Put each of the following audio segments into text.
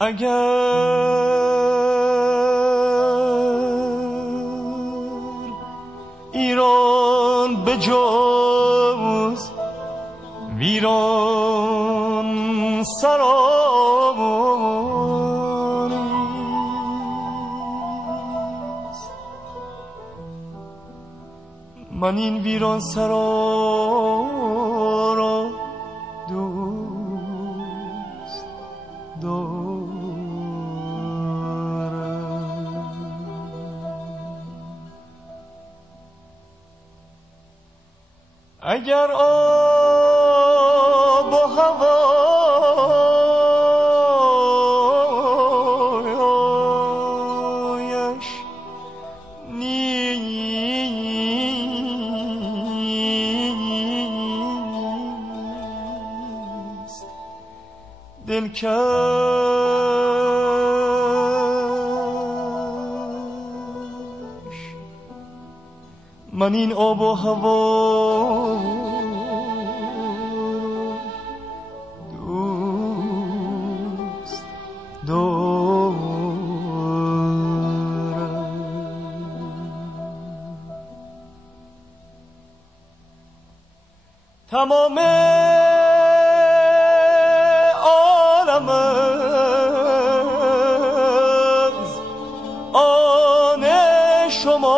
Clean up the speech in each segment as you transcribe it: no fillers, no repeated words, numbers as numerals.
اگر ایران به جز ویران سرانیست، من این ویران سرا را دوست دارم. اگر آب و هوایش نیست دلکش، من این آب و هوا دوست دارم. تمام عالم از آن شما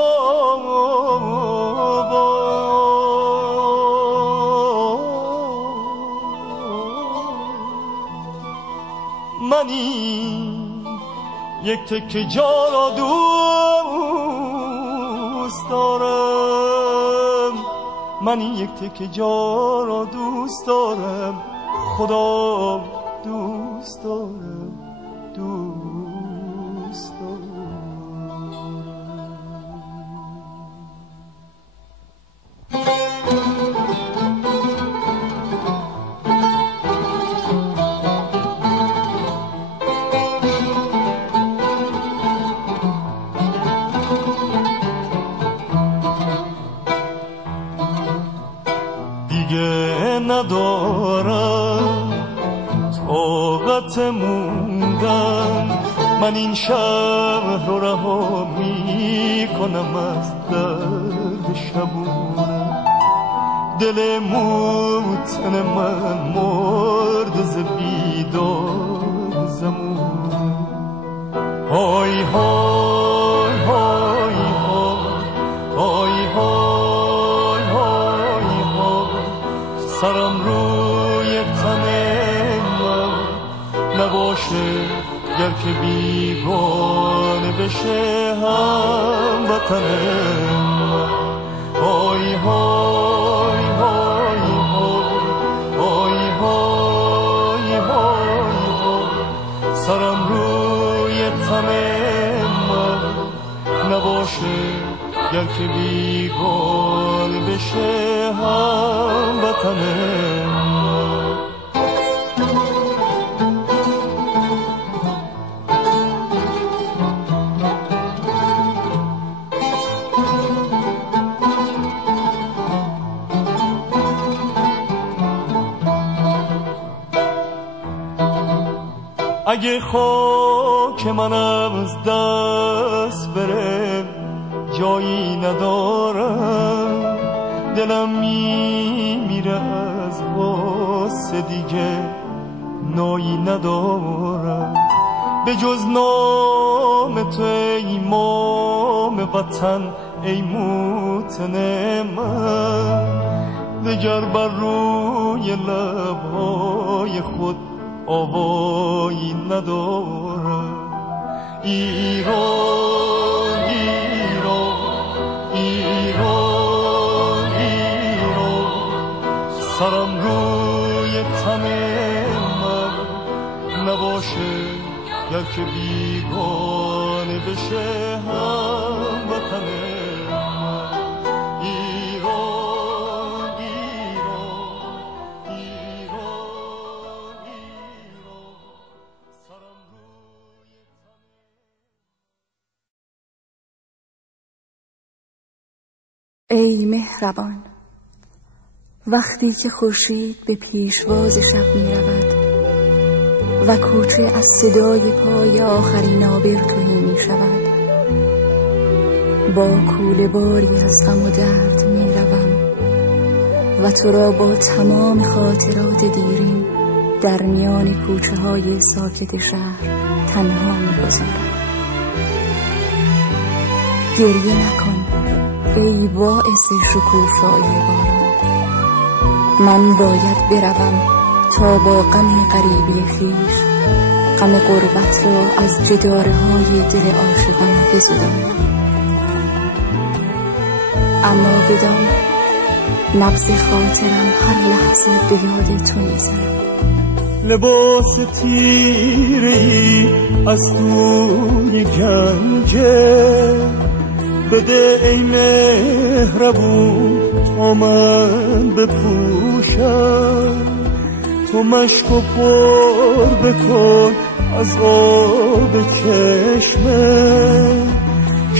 منی یک تکه جا را دوست دارم، منی یک تکه جا را دوست دارم، خدا دوست دارم، دوست دارم. ندارم طاقت موندن، من این شهر رو رها می کنم از درد شبونه، دل موتن من مرد ز بیداد زمونه. های های های های های های های، سرم روی تن من نباشه، گر که بیگانه بشه هم وطن من. های های های های های های های، سرم روی تن من نباشه، گر که بیگانه بشه هم وطن من. اگه خاک من از دست بره جایی ندارم، دلم میمیره از غصه دیگه نایی ندارم، به جز نام تو ای امام وطن ای موطن من، دگر بر روی لبهای خود آوایی ندارم. ایران ایران ایران ایران، سرم روی تن من نباشه، گر که بیگانه بشه هم وطن من. ایران ایران ایران ایران، سرم روی تن. ای مهربان، وقتی که خورشید به پیشواز شب می رود، و کوچه از صدای پای آخرین آبر توهی می شود. با کوله باری از غم و درد می روم و تو را با تمام خاطرات دیرین در میان کوچه های ساکت شهر تنها می گذارم. گریه نکن ای باعث شکوفایی باران، من باید بروم تا با غم غریبی خویش غم غربت را از جداره های دل عاشقان بزدایم. اما بدان نبض خاطرم هر لحظه به یاد تو می‌زند. لباس تیری از توی گنجه بده ای مهربون تا من بپوشم، تو مشک و پر بکن از آب چشمه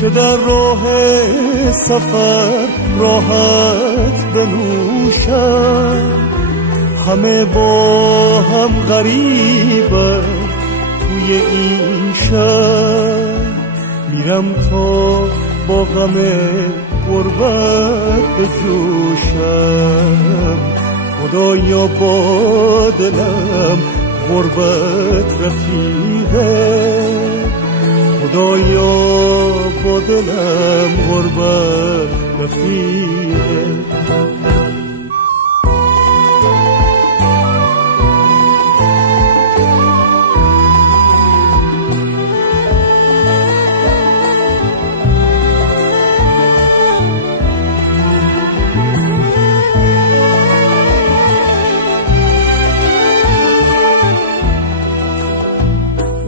که در راه سفر راحت بنوشم. همه با هم غریبه توی این شهر، میرم تا با غم غربت بجوشم. خدایا با دلم غربت رفیقه، خدایا با دلم غربت رفیقه.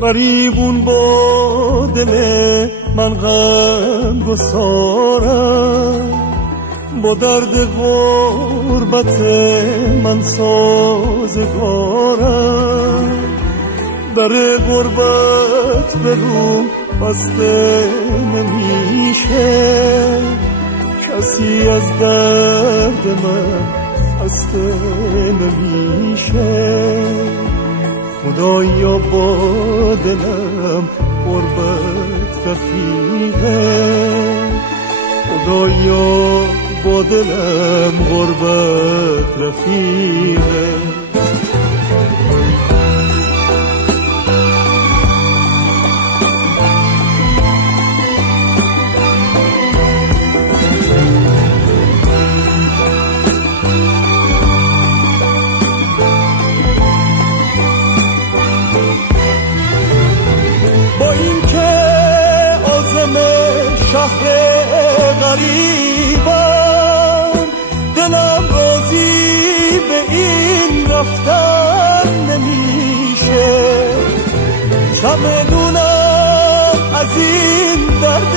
غریبون با دل من غم گسارم، با درد غربت من سازگارم. در غربت به روم بسته نمیشه، کسی از درد من خسته نمیشه. خدایا با دلم غربت رفیقه، خدایا با دلم غربت رفیقه. با این که عازم شهر غریبم، دلم راضی به این رفتن نمیشه. چمدونم از این درد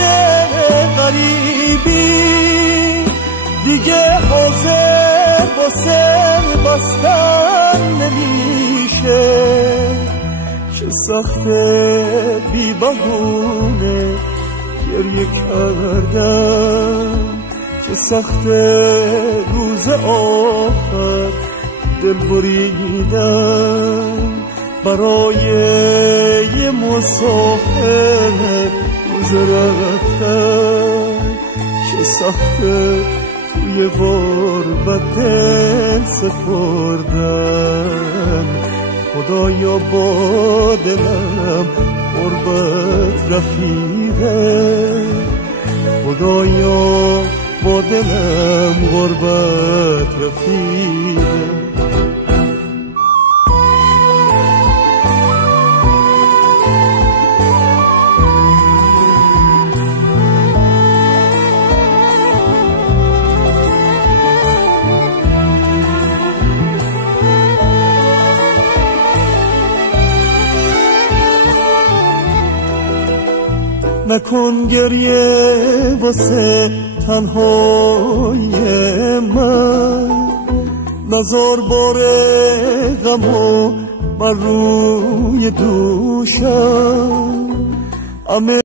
غریبی دیگه حاضر واسه بستن نمیشه. چه سخته بی بهونه گریه کردم، چه سخته روز آخر دل بریدم. برای یه مسافر روز رفتن، چه سخته توی غربت دل سپردن. خدایا با دلم غربت رفیقه، خدایا با دلم غربت رفیقه. نکن گریه واسه تنهای من، نزار بار غمو بر روی دوشم.